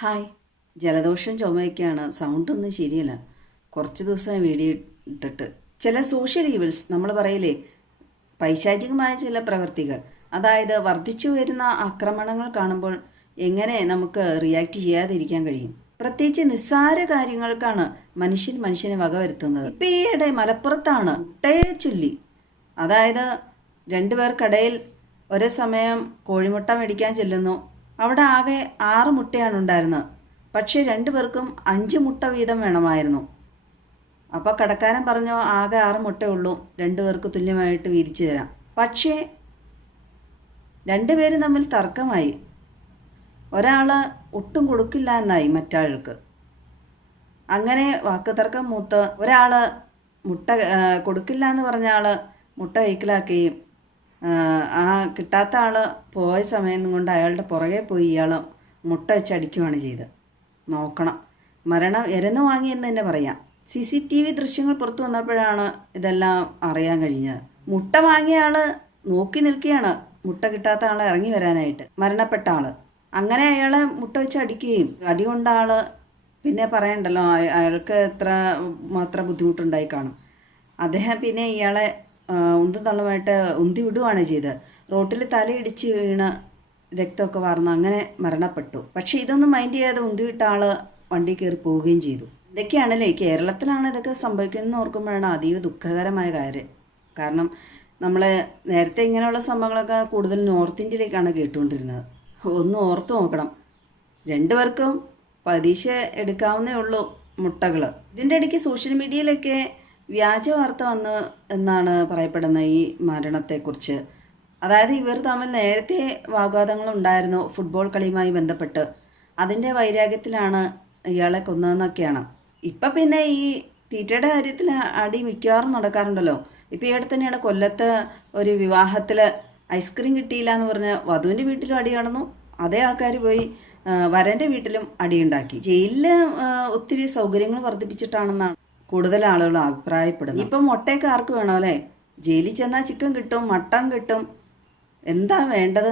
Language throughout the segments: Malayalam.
ഹായ്, ജലദോഷം ചുമയൊക്കെയാണ്. സൗണ്ടൊന്നും ശരിയല്ല. കുറച്ച് ദിവസമായി വീഡിയോ ഇട്ടിട്ട്. ചില സോഷ്യൽ ഈവിൾസ്, നമ്മൾ പറയില്ലേ, പൈശാചികമായ ചില പ്രവൃത്തികൾ, അതായത് വർദ്ധിച്ചു വരുന്ന ആക്രമണങ്ങൾ കാണുമ്പോൾ എങ്ങനെ നമുക്ക് റിയാക്ട് ചെയ്യാതിരിക്കാൻ കഴിയും? പ്രത്യേകിച്ച് നിസ്സാര കാര്യങ്ങൾക്കാണ് മനുഷ്യനെ വകവരുത്തുന്നത്. ഇപ്പം ഈയിടെ മലപ്പുറത്താണ് മുട്ടയെ ചൊല്ലി, അതായത് രണ്ടുപേർ കടയിൽ ഒരേ സമയം കോഴിമുട്ട മേടിക്കാൻ ചെല്ലുന്നു. അവിടെ ആകെ 6 മുട്ടയാണ് ഉണ്ടായിരുന്നത്. പക്ഷേ രണ്ടുപേർക്കും 5 മുട്ട വീതം വേണമായിരുന്നു. അപ്പോൾ കടക്കാരൻ പറഞ്ഞു, ആകെ 6 മുട്ടയുള്ളൂ, രണ്ടുപേർക്ക് തുല്യമായിട്ട് വീതിച്ചു തരാം. പക്ഷേ രണ്ടുപേരും തമ്മിൽ തർക്കമായി. ഒരാൾ ഒട്ടും കൊടുക്കില്ല എന്നായി മറ്റാൾക്ക്. അങ്ങനെ വാക്കുതർക്കം മൂത്ത് ഒരാൾ മുട്ട കൊടുക്കില്ല എന്ന് പറഞ്ഞ ആൾ മുട്ട കൈക്കലാക്കുകയും ആ കിട്ടാത്ത ആൾ പോയ സമയം കൊണ്ട് അയാളുടെ പുറകെ പോയി ഇയാൾ മുട്ട വെച്ച് അടിക്കുകയാണ് ചെയ്തത്. നോക്കണം, മരണം എരന്ന് വാങ്ങിയെന്ന് തന്നെ പറയാം. CCTV ദൃശ്യങ്ങൾ പുറത്തു വന്നപ്പോഴാണ് ഇതെല്ലാം അറിയാൻ കഴിഞ്ഞത്. മുട്ട വാങ്ങിയ ആൾ നോക്കി നിൽക്കുകയാണ് മുട്ട കിട്ടാത്ത ആളെ ഇറങ്ങി വരാനായിട്ട്, മരണപ്പെട്ട ആൾ. അങ്ങനെ അയാളെ മുട്ട വെച്ച് അടിക്കുകയും അടി കൊണ്ട ആൾ പിന്നെ പറയണ്ടല്ലോ, അയാൾക്ക് എത്ര മാത്രം ബുദ്ധിമുട്ടുണ്ടായി കാണും. അദ്ദേഹം പിന്നെ ഇയാളെ ഉന്തും തള്ളുമായിട്ട് ഉന്തി വിടുകയാണ് ചെയ്തത്. റോട്ടിൽ തലയിടിച്ച് വീണ് രക്തമൊക്കെ വാർന്ന് അങ്ങനെ മരണപ്പെട്ടു. പക്ഷെ ഇതൊന്നും മൈൻഡ് ചെയ്യാതെ ഉന്തിവിട്ട ആൾ വണ്ടി കയറി പോവുകയും ചെയ്തു. ഇതൊക്കെയാണല്ലേ കേരളത്തിലാണ് ഇതൊക്കെ സംഭവിക്കുന്നതെന്ന് ഓർക്കുമ്പോഴാണ് അതീവ ദുഃഖകരമായ കാര്യം. കാരണം നമ്മൾ നേരത്തെ ഇങ്ങനെയുള്ള സംഭവങ്ങളൊക്കെ കൂടുതൽ നോർത്ത് ഇന്ത്യയിലേക്കാണ് കേട്ടുകൊണ്ടിരുന്നത്. ഒന്ന് ഓർത്ത് നോക്കണം, രണ്ടുപേർക്കും പരീക്ഷ എടുക്കാവുന്നേ ഉള്ളൂ മുട്ടകൾ. ഇതിൻ്റെ ഇടയ്ക്ക് സോഷ്യൽ മീഡിയയിലൊക്കെ വ്യാജ വാർത്ത വന്നു എന്നാണ് പറയപ്പെടുന്നത് ഈ മരണത്തെക്കുറിച്ച്. അതായത് ഇവർ തമ്മിൽ നേരത്തെ വാഗ്വാദങ്ങളുണ്ടായിരുന്നു ഫുട്ബോൾ കളിയുമായി ബന്ധപ്പെട്ട്. അതിൻ്റെ വൈരാഗ്യത്തിലാണ് ഇയാളെ കൊന്നതെന്നൊക്കെയാണ്. ഇപ്പം പിന്നെ ഈ തീറ്റയുടെ കാര്യത്തിൽ അടി മിക്കവാറും നടക്കാറുണ്ടല്ലോ. ഇപ്പം ഈ അടുത്ത് തന്നെയാണ് കൊല്ലത്ത് ഒരു വിവാഹത്തിൽ ഐസ്ക്രീം കിട്ടിയില്ല എന്ന് പറഞ്ഞ് വധുവിൻ്റെ വീട്ടിലും അടി നടന്നു. അതേ ആൾക്കാർ പോയി വരൻ്റെ വീട്ടിലും അടിയുണ്ടാക്കി. ജയിലിൽ ഒത്തിരി സൗകര്യങ്ങൾ വർദ്ധിപ്പിച്ചിട്ടാണെന്നാണ് കൂടുതൽ ആളുകൾ അഭിപ്രായപ്പെടുന്നത്. ഇപ്പം മുട്ടയൊക്കെ ആർക്ക് വേണം അല്ലേ? ജയിലിൽ ചെന്നാൽ ചിക്കൻ കിട്ടും, മട്ടൺ കിട്ടും, എന്താ വേണ്ടത്?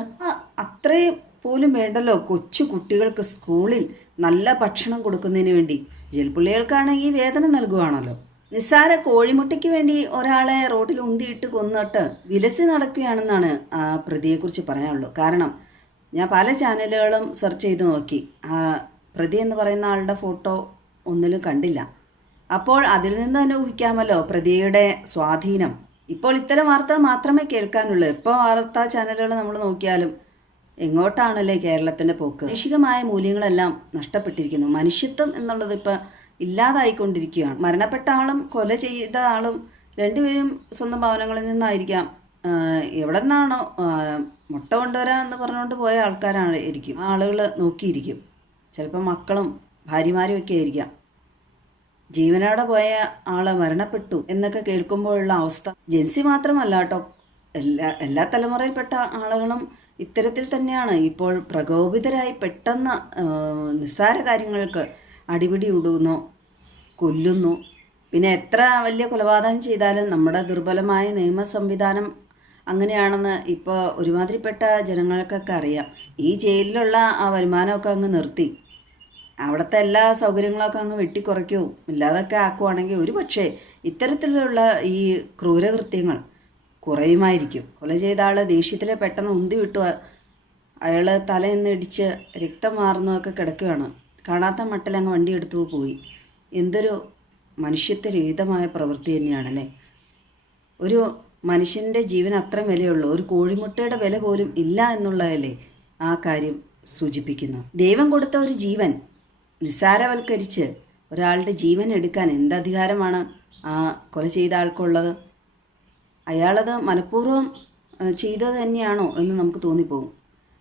അത്രയും പോലും വേണ്ടല്ലോ കൊച്ചു കുട്ടികൾക്ക് സ്കൂളിൽ നല്ല ഭക്ഷണം കൊടുക്കുന്നതിന് വേണ്ടി. ജയിൽ പുള്ളികൾക്കാണെങ്കിൽ വേതനം നൽകുകയാണല്ലോ. നിസ്സാര കോഴിമുട്ടയ്ക്ക് വേണ്ടി ഒരാളെ റോഡിൽ ഉന്തിയിട്ട് കൊന്നിട്ട് വിലസി നടക്കുകയാണെന്നാണ് ആ പ്രതിയെക്കുറിച്ച് പറയാനുള്ളൂ. കാരണം ഞാൻ പല ചാനലുകളും സെർച്ച് ചെയ്ത് നോക്കി, പ്രതി എന്ന് പറയുന്ന ആളുടെ ഫോട്ടോ ഒന്നിലും കണ്ടില്ല. അപ്പോൾ അതിൽ നിന്ന് തന്നെ ഊഹിക്കാമല്ലോ പ്രതിയുടെ സ്വാധീനം. ഇപ്പോൾ ഇത്തരം വാർത്തകൾ മാത്രമേ കേൾക്കാനുള്ളൂ. എപ്പോൾ വാർത്താ ചാനലുകൾ നമ്മൾ നോക്കിയാലും എങ്ങോട്ടാണല്ലേ കേരളത്തിൻ്റെ പോക്ക്? മാനുഷികമായ മൂല്യങ്ങളെല്ലാം നഷ്ടപ്പെട്ടിരിക്കുന്നു. മനുഷ്യത്വം എന്നുള്ളത് ഇപ്പോൾ ഇല്ലാതായിക്കൊണ്ടിരിക്കുകയാണ്. മരണപ്പെട്ട ആളും കൊല ചെയ്ത ആളും രണ്ടുപേരും സ്വന്തം ഭവനങ്ങളിൽ നിന്നായിരിക്കാം, എവിടെ നിന്നാണോ മുട്ട കൊണ്ടുവരാമെന്ന് പറഞ്ഞുകൊണ്ട് പോയ ആൾക്കാരാണ് ഇരിക്കും. ആളുകൾ നോക്കിയിരിക്കും. ചിലപ്പോൾ മക്കളും ഭാര്യമാരും ഒക്കെ ആയിരിക്കാം. ജീവനോടെ പോയ ആള് മരണപ്പെട്ടു എന്നൊക്കെ കേൾക്കുമ്പോഴുള്ള അവസ്ഥ ജെൻസി മാത്രമല്ല കേട്ടോ, എല്ലാ തലമുറയിൽപ്പെട്ട ആളുകളും ഇത്തരത്തിൽ തന്നെയാണ്. ഇപ്പോൾ പ്രകോപിതരായി പെട്ടെന്ന് നിസ്സാര കാര്യങ്ങൾക്ക് അടിപിടി ഉടുന്നു, കൊല്ലുന്നു. പിന്നെ എത്ര വലിയ കൊലപാതകം ചെയ്താലും നമ്മുടെ ദുർബലമായ നിയമ സംവിധാനം അങ്ങനെയാണെന്ന് ഇപ്പോൾ ഒരുമാതിരിപ്പെട്ട ജനങ്ങൾക്കൊക്കെ അറിയാം. ഈ ജയിലിലുള്ള ആ വരുമാനമൊക്കെ അങ്ങ് നിർത്തി അവിടുത്തെ എല്ലാ സൗകര്യങ്ങളൊക്കെ അങ്ങ് വെട്ടിക്കുറയ്ക്കോ ഇല്ലാതൊക്കെ ആക്കുവാണെങ്കിൽ ഒരു പക്ഷേ ഇത്തരത്തിലുള്ള ഈ ക്രൂരകൃത്യങ്ങൾ കുറയുമായിരിക്കും. കൊല ചെയ്ത ആൾ ദേഷ്യത്തിൽ പെട്ടെന്ന് ഉന്തി വിട്ടു, അയാൾ തലയെന്ന് ഇടിച്ച് രക്തം മാറുന്നതൊക്കെ കിടക്കുകയാണ്. കാണാത്ത മട്ടിൽ അങ്ങ് വണ്ടി എടുത്തു പോയി. എന്തൊരു മനുഷ്യത്വരഹിതമായ പ്രവൃത്തി തന്നെയാണല്ലേ. ഒരു മനുഷ്യൻ്റെ ജീവൻ അത്ര വിലയുള്ളൂ, ഒരു കോഴിമുട്ടയുടെ വില പോലും ഇല്ല എന്നുള്ളതല്ലേ ആ കാര്യം സൂചിപ്പിക്കുന്നു. ദൈവം കൊടുത്ത ഒരു ജീവൻ നിസ്സാരവൽക്കരിച്ച് ഒരാളുടെ ജീവൻ എടുക്കാൻ എന്ത് അധികാരമാണ് ആ കൊല ചെയ്ത ആൾക്കുള്ളത്? അയാളത് മനഃപൂർവ്വം ചെയ്തത് തന്നെയാണോ എന്ന് നമുക്ക് തോന്നിപ്പോകും.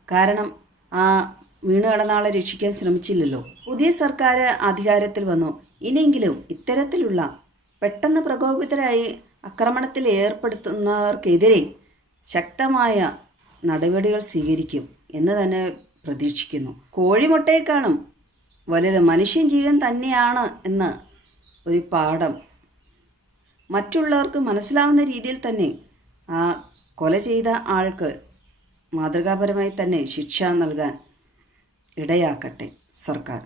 കാരണം ആ വീണ് കിടന്ന ആളെ രക്ഷിക്കാൻ ശ്രമിച്ചില്ലല്ലോ. പുതിയ സർക്കാർ അധികാരത്തിൽ വന്നു. ഇനിയെങ്കിലും ഇത്തരത്തിലുള്ള പെട്ടെന്ന് പ്രകോപിതരായി ആക്രമണത്തിൽ ഏർപ്പെടുത്തുന്നവർക്കെതിരെ ശക്തമായ നടപടികൾ സ്വീകരിക്കും എന്ന് തന്നെ പ്രതീക്ഷിക്കുന്നു. കോഴിമുട്ടയെക്കാളും വലുത് മനുഷ്യൻ ജീവൻ തന്നെയാണ് എന്ന ഒരു പാഠം മറ്റുള്ളവർക്ക് മനസ്സിലാവുന്ന രീതിയിൽ തന്നെ ആ കൊല ചെയ്ത ആൾക്ക് മാതൃകാപരമായി തന്നെ ശിക്ഷ നൽകാൻ ഇടയാക്കട്ടെ. സർക്കാർ.